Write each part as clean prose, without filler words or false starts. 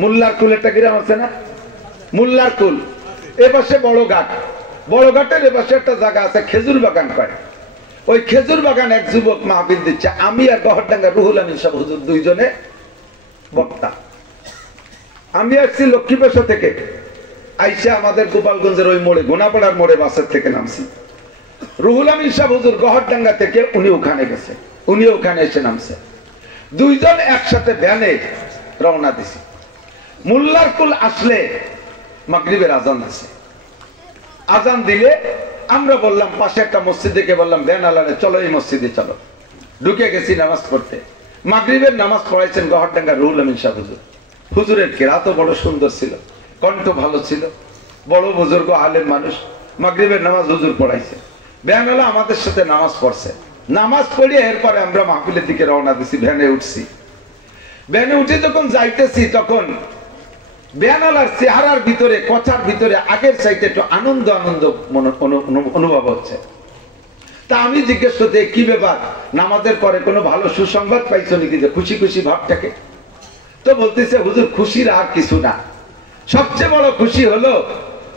মোল্লার কুল একটা গ্রাম আছে না, মোল্লার কুল, এ পাশে বড় ঘাট, বড় ঘাটের এ পাশে একটা জায়গা আছে খেজুর বাগান পায়। ওই খেজুর বাগান এক যুবক মাহফিল দিচ্ছে, আমি আর গহরডাঙ্গা রুহুল আমিন সাহেব হুজুর দুইজনে বক্তা। আমি আসছি লক্ষ্মীপেশা থেকে, আইসা আমাদের গোপালগঞ্জের ওই মোড়ে গোনাপাড়ার মোড়ে বাসের থেকে নামছি। রুহুল আমিন সাহেব হুজুর গহরডাঙ্গা থেকে উনি ওখানে গেছে, উনি ওখানে এসে নামছে, দুইজন একসাথে ভ্যানে রওনা দিছি। মোল্লার কুল আসলে মাগরিবের আজান আছে, আজান দিলে আমরা বললাম পাশে একটা মসজিদে বললাম ভ্যান আলানে চলো এই মসজিদে চলো, ঢুকে গেছি নামাজ পড়তে। মাগরিবের নামাজ পড়াইছেন গহরডাঙ্গা রুহুল আমিন সাহেব হুজুর। হুজুরের কেরাত বড় সুন্দর ছিল, কণ্ঠ ভালো ছিল, বড় বুজুর্গ আলেম মানুষ। মাগরিবের নামাজ হুজুর পড়াইছে, ভ্যানওয়ালা আমাদের সাথে নামাজ পড়ছে। নামাজ পড়িয়ে এরপরে আমরা মাহফিলের দিকে রওনা দিছি, ভ্যানে উঠছি। ভ্যানে উঠে যখন যাইতেছি তখন ভ্যানওয়ালার চেহারার ভিতরে, কথার ভিতরে আগের চাইতে একটু আনন্দ আনন্দ অনুভব হচ্ছে। তা আমি জিজ্ঞেস করতে কি ব্যাপার, নামাজের পরে কোনো ভালো সুসংবাদ পাইছো নাকি, যে খুশি খুশি ভাবটাকে? তো বলতেছে হুজুর খুশির আর কিছু না, সবচেয়ে বড় খুশি হলো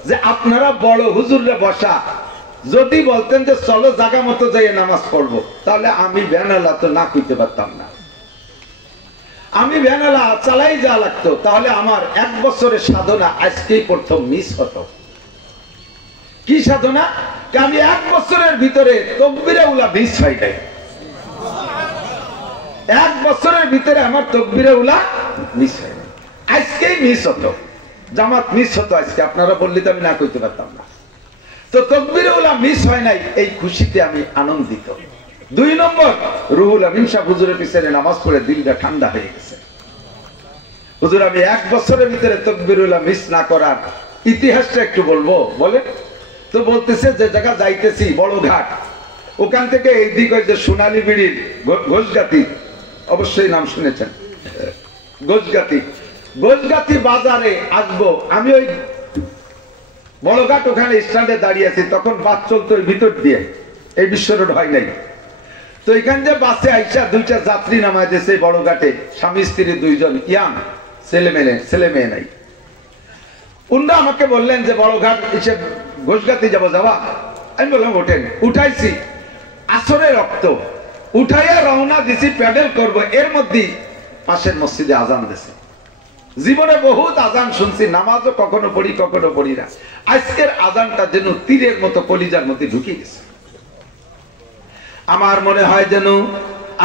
যে আপনারা বড় হুজুররা বসা যদি বলতেন যে চলো জায়গা মতো যাইয়ে নামাজ পড়বো, তাহলে আমি ভ্যানওয়ালা তো না কইতে পারতাম না। আমি ভ্যানওয়ালা চালাই যা লাগতো, তাহলে আমার 1 বছরের সাধনা আজকেই প্রথম মিস হতো। কি সাধনা? আমি 1 বছরের ভিতরে তাকবীরে উলা মিস হয় নাই। 1 বছরের ভিতরে আমার তাকবীরে উলা মিস হয় নাই, আজকেই মিস হতো, জামাত মিস হতো আজকে, আপনারা বললে তো আমি না কইতে পারতাম না। তো তাকবীরে উলা মিস হয় নাই, এই খুশিতে আমি আনন্দিত। 2 নম্বর, রুহুল আমিন সাহেব হুজুরের পিছনে নামাজ পড়ে দিলটা ঠান্ডা হয়ে গেছে। হুজুর আমি 1 বছরের ভিতরে তাকবীরে উলা মিস না করার ইতিহাসটা একটু বলবো, বলে? তো বলতেছে যে জায়গা যাইতেছি বড় ঘাট, ওখান থেকে এই দিক ওই যে সোনালী বিড়ির ঘোষগাতি, অবশ্যই নাম শুনেছেন, ঘোষগাতি বাজারে আসবো। আমি ওই বড় ঘাট ওখানে স্ট্যান্ডে দাঁড়িয়ে আছি, তখন বাস চলতো ভিতর দিয়ে, এই বিশ্ব রোড হয় নাই। তো এখান যে বাসে আইসা 2টা যাত্রী নামায় দিয়েছে বড় ঘাটে, স্বামী স্ত্রী 2জন, ইয়াং, ছেলে মেয়ে নাই। উনরা আমাকে বললেন যে বড় ঘাট এসে ঘোষগাতি যাওয়া। আমি বললাম ওঠেন। উঠাইছি, আসরে রক্ত উঠাইয়া রওনা দিছি, প্যাডেল করব, এর মধ্যে পাশের মসজিদে আজান দিছে। জীবনে বহুত আজান শুনছি, নামাজও কখনো পড়ি কখনো পড়ি না, আজকের আজানটা যেন তীরের মতো কলিজার মধ্যে ঢুকে গেছে। আমার মনে হয় যেন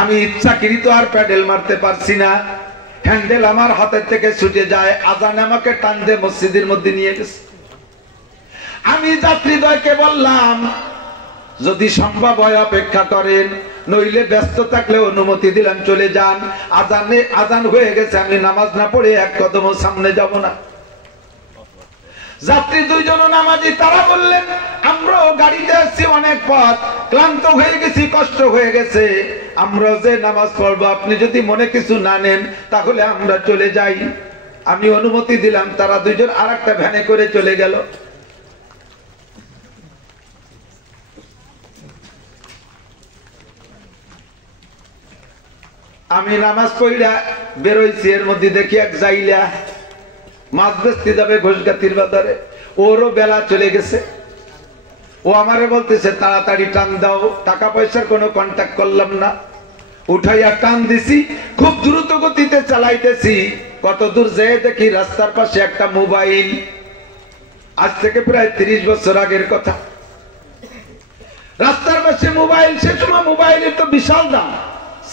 আমি ইচ্ছাকৃত আর প্যাডেল মারতে পারছি না, হ্যান্ডেল আমার হাতের থেকে ছুটে যায়, আজান আমাকে টান দিয়ে মসজিদের মধ্যে নিয়ে গেছে। আমি যাত্রীদ্বয়কে বললাম যদি সম্ভব হয় অপেক্ষা করেন, নইলে ব্যস্ত থাকলে অনুমতি দিলাম চলে যান, আজান হয়ে গেছে, আমি নামাজ না পড়ে 1 কদম সামনে যাব না। যাত্রী 2জন নামাজি, তারা বললেন আমরাও গাড়িতে আসছি অনেক পথ, ক্লান্ত হয়ে গেছি, কষ্ট হয়ে গেছে, আমরা যে নামাজ পড়বো, আপনি যদি মনে কিছু না নেন তাহলে আমরা চলে যাই। আমি অনুমতি দিলাম, তারা 2জন আরেকটা ভ্যানে করে চলে গেল। আমি নামাজ পড়া বেরোইছি, এর মধ্যে দেখি এক জাইলা মাছ বেচতে যাবে ঘোষগাতির বাজারে, ওরও বেলা চলে গেছে। ও আমারে বলতেছে তাড়াতাড়ি টান দাও, টাকা পয়সার কোনো কন্টাক্ট করলাম না, উঠাইয়া টান দিছি, খুব দ্রুত গতিতে চালাইতেছি। কত দূর যেয়ে দেখি রাস্তার পাশে একটা মোবাইল, আজ থেকে প্রায় 30 বছর আগের কথা। রাস্তার পাশে মোবাইল, সে সময় মোবাইলের তো বিশাল দাম,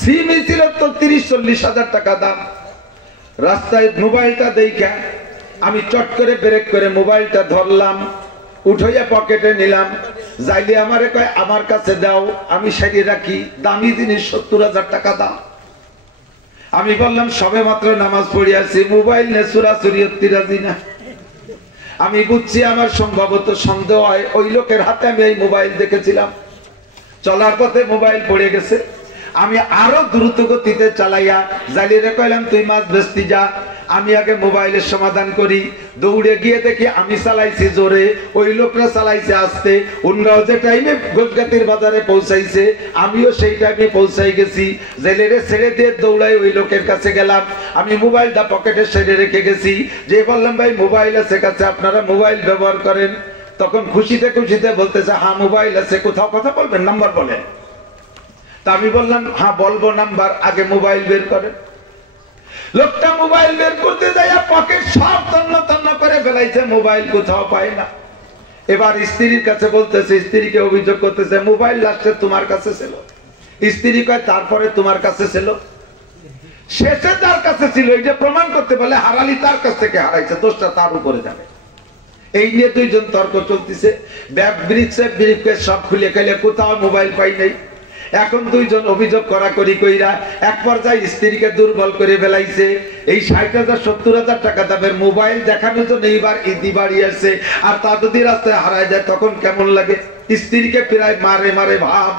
সিম ছিল তো 30-40 হাজার টাকা দাম। রাস্তায় মোবাইলটা দেখা আমি চট করে ব্রেক করে মোবাইলটা ধরলাম, উঠাইয়া পকেটে নিলাম। যাইলে আমারে কয় আমার কাছে দাও, আমি সারিয়ে রাখি, দামি জিনিস 70,000 টাকা দাম। আমি বললাম সবে মাত্র নামাজ পড়িয়াছি, মোবাইল নে চুরাচুরি রাজি না। আমি বুঝছি আমার সম্ভবত সন্দেহ হয় ওই লোকের হাতে আমি এই মোবাইল দেখেছিলাম। চলার পথে মোবাইল পড়ে গেছে, আমি আরো দ্রুত গতিতে চালাইয়া জালিরে কইলাম তুই মাছ বেচতে যা, আমি আগে মোবাইলের সমাধান করি। দৌড়ে গিয়ে দেখি আমি চালাইছি জোরে, ওই লোকরা চালাইছে আস্তে। ওনারাও যে টাইমে গোলগাতির বাজারে পৌঁছাইছে আমিও সেই টাইমে পৌঁছাই গেছি। জেলেরে ছেড়ে দিয়ে দৌড়াই ওই লোকের কাছে গেলাম। আমি মোবাইলটা পকেটে ছেড়ে রেখে গেছি। যে বললাম ভাই মোবাইল আছে কাছে, আপনারা মোবাইল ব্যবহার করেন? তখন খুশিতে খুশিতে বলতেছে হ্যাঁ মোবাইল আছে, কোথাও কথা বলবেন, নাম্বার বলেন। তা আমি বললাম হ্যাঁ বলবো নাম্বার, আগে মোবাইল বের করেন। লোকটা মোবাইল বের করতে যাইয়া পকেট সব তন্ন তন্ন করে ফেলাইছে, মোবাইল কোথাও পায় না। এবার স্ত্রীর কাছে বলতেছে, স্ত্রীকে অভিযোগ করতেছে মোবাইল লাস্টে তোমার কাছে ছিল। স্ত্রী কয় তারপরে তোমার কাছে ছিল, শেষে তার কাছে ছিল। এটা প্রমাণ করতে পারলে হারালি তার কাছ থেকে হারাইছে, দোষটা তার উপরে যাবে। এই নিয়ে দুইজন তর্ক চলতেছে। ব্যাগ ব্রিফকেস সব খুলে খেলে কোথাও মোবাইল পাই নাই। এখন দুইজন অভিযোগ করাকরি কইরা এক পর্যায়ে স্ত্রীকে দুর্বল করে ফেলাইছে। এই 60,000 70,000 টাকা দামের মোবাইল দেখানোর জন্য এইবার ইদি বাড়ি আসছে, আর তা যদি রাস্তায় হারায় যায় তখন কেমন লাগে? স্ত্রীকে প্রায় মারে মারে ভাব।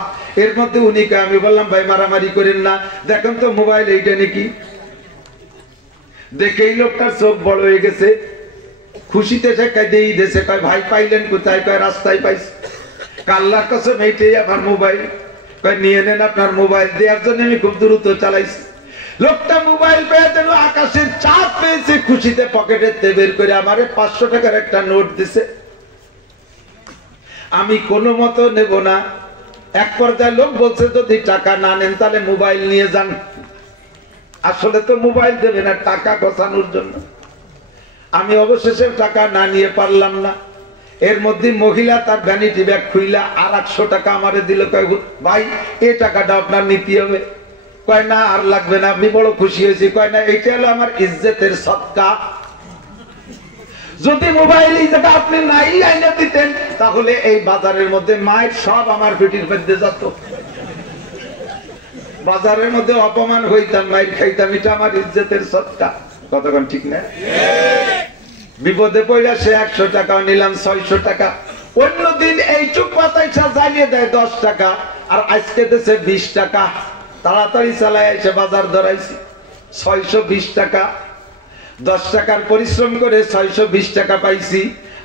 এর মধ্যে উনিকে আমি বললাম ভাই মারামারি করেন না, দেখেন তো মোবাইল এইটা নাকি। দেখেই লোকটার চোখ বড় হয়ে গেছে, খুশিতে সে কাঁদেই দেশে। কয় ভাই পাইলেন কোথায়? কয় রাস্তায় পাইছি। কাল্লার কাছে এইটাই আমার মোবাইল। কয় নিয়ে নেন আপনার মোবাইল। দেওয়ার জন্য আমি খুব দ্রুত চালাইছি। লোকটা মোবাইল পেয়ে যেন আকাশের চাপ পেয়েছে, খুশিতে পকেটে বের করে আমারে 500 টাকার একটা নোট দিছে। আমি কোনো মতো নেব না। এক পর্যায়ে লোক বলছে যদি টাকা না নেন তাহলে মোবাইল নিয়ে যান। আসলে তো মোবাইল দেবে না, টাকা গোছানোর জন্য। আমি অবশেষে টাকা না নিয়ে পারলাম না। এর মধ্যে মহিলা তার ভ্যানিটি ব্যাগ খুইলা আর 100 টাকা আমারে দিল। কয় ভাই এই টাকাটা আপনার নিতে হবে। কয় না আর লাগবে না, আমি বড় খুশি হয়েছি। কয় না এইটা হলো আমার ইজ্জতের সদকা। যদি মোবাইল এই জায়গা আপনি নাই আইনা দিতেন তাহলে এই বাজারের মধ্যে মায়ের সব আমার পিঠির মধ্যে যেত। বাজারের মধ্যে অপমান হইতাম, মায়ের খাইতাম, এটা আমার ইজ্জতের সদকা। কতক্ষণ ঠিক না? বিপদে পড়লে সে 100 টাকা নিলাম, 600 টাকা। অন্যদিন এই চুপ পাতায় জ্বালিয়ে দেয় 10 টাকা, আর আজকে দেশে 20 টাকা। তাড়াতাড়ি চালায় এসে বাজার ধরাইছি 620 টাকা। 10 টাকার পরিশ্রম করে 620 টাকা পাইছি।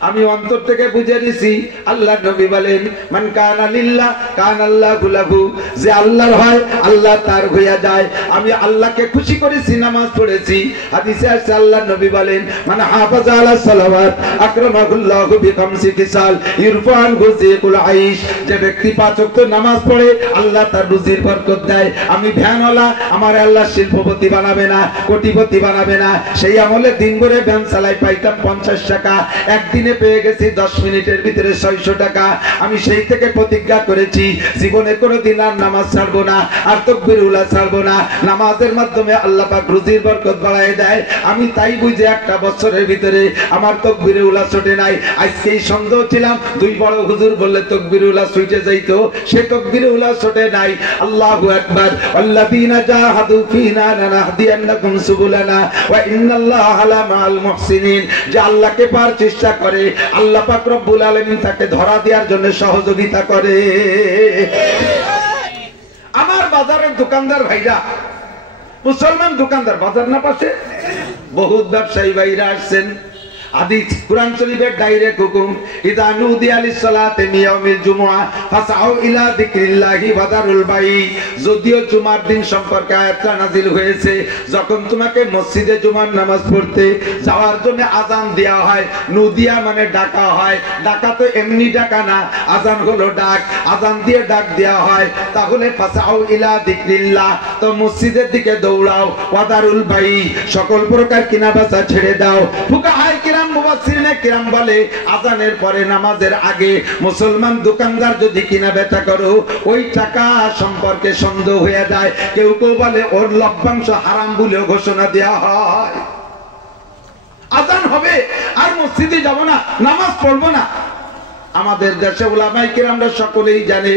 আমি অন্তর থেকে বুঝে নিছি আল্লাহ নবী বলেন মান কানা লিল্লাহ কানা আল্লাহু লাহু, যে আল্লাহর হয় আল্লাহ তার হইয়া যায়। আমি আল্লাহকে খুশি করেছি, নামাজ পড়েছি। হাদিসে আছে আল্লাহ নবী বলেন মান হাফাজা আলা সালাওয়াত আকরামাহুল্লাহু বিখামসি কিসাল ইরফান গুজিকুল আইশ, যে ব্যক্তি 5 ওয়াক্ত নামাজ পড়ে আল্লাহ তার রুজির বরকত দেয়। আমি ভ্যানওয়ালা, আমার আল্লাহ শিল্পপতি বানাবে না, কোটিপতি বানাবে না। সেই আমলে দিন ভরে ভ্যান চালাই পাইতাম 50 টাকা, একদিনে পেয়ে গেছি 10 মিনিটের ভিতরে 600 টাকা। আমি সেই থেকে প্রতিজ্ঞা করেছি জীবনে কোনোদিন আর নামাজ ছাড়বো না, আর তাকবীরুল ছাড়বো না। নামাজের মাধ্যমে আল্লাহ পাক রুজির বরকত বাড়ায় দেয়। আমি তাই বুঝে একটা বছরের ভিতরে আমার তাকবীরুল ছোটে নাই। আজকেই সন্দেহ ছিলাম 2 বড় হুজুর বললে তাকবীরুল ছুটে যাইতো, সে তাকবীরুল ছোটে নাই। আল্লাহু আকবার। আল্লাযীনা জাহাদু ফিনা লানাহদিয়ান্নাকুম সুবুলানা ওয়া ইন্নাল্লাহা লামাআল মুহসিনিন, যে আল্লাহকে পাওয়ার চেষ্টা করে আল্লাহ পাক রব্বুল আলামিন তাকে ধরা দেওয়ার জন্য সহযোগিতা করে। আমার বাজারের দোকানদার ভাইরা, মুসলমান দোকানদার, বাজার না পাশে বহুত ব্যবসায়ী ভাইরা আসছেন। হাদিস কুরআন শরীফের ডাইরেক্ট হুকুম ইদা নুদিয়া লিসসালাতি মিয়াউমিল জুমআ ফাসাউ ইলা যিকরিল্লাহি ওয়া দারুল বাই। যদিও জুমার দিন সম্পর্কে আয়াতটা নাযিল হয়েছে, যখন তোমাকে মসজিদে জুমার নামাজ পড়তে যাওয়ার জন্য আযান দেওয়া হয়, নুদিয়া মানে ডাকা হয়। ডাকা তো এমনি ডাকা না, আযান হলো ডাক, আযান দিয়ে ডাক দেওয়া হয়। তাহলে ফাসাউ ইলা যিকরিল্লাহ, তো মসজিদের দিকে দৌড়াও। ওয়া দারুল বাই, সকল প্রকার কেনাবেচা ছেড়ে দাও। ফুকাহায়ে কিরাম মুফাসসিরিনে কিরাম বলে আযানের পরে নামাজের আগে মুসলমান দোকানদার যদি কিনা বেচা করো, ওই টাকা সম্পর্কে সন্দেহ হয়ে যায়। কেউ কেউ বলে ওর লভ্যাংশ হারাম বলে ঘোষণা দেওয়া হয়। আযান হবে আর মসজিদে যাব না, নামাজ পড়বো না। আমাদের দেশে উলামায়ে কিরামরা সকলেই জানে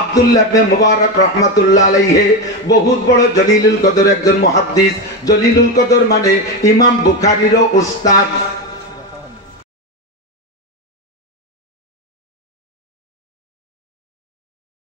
আব্দুল্লাহ ইবনে মুবারক রাহমাতুল্লাহ আলাইহি বহুত বড় জলিলুল কদর একজন মুহাদ্দিস। জলিলুল কদর মানে ইমাম বুখারীর উস্তাদ।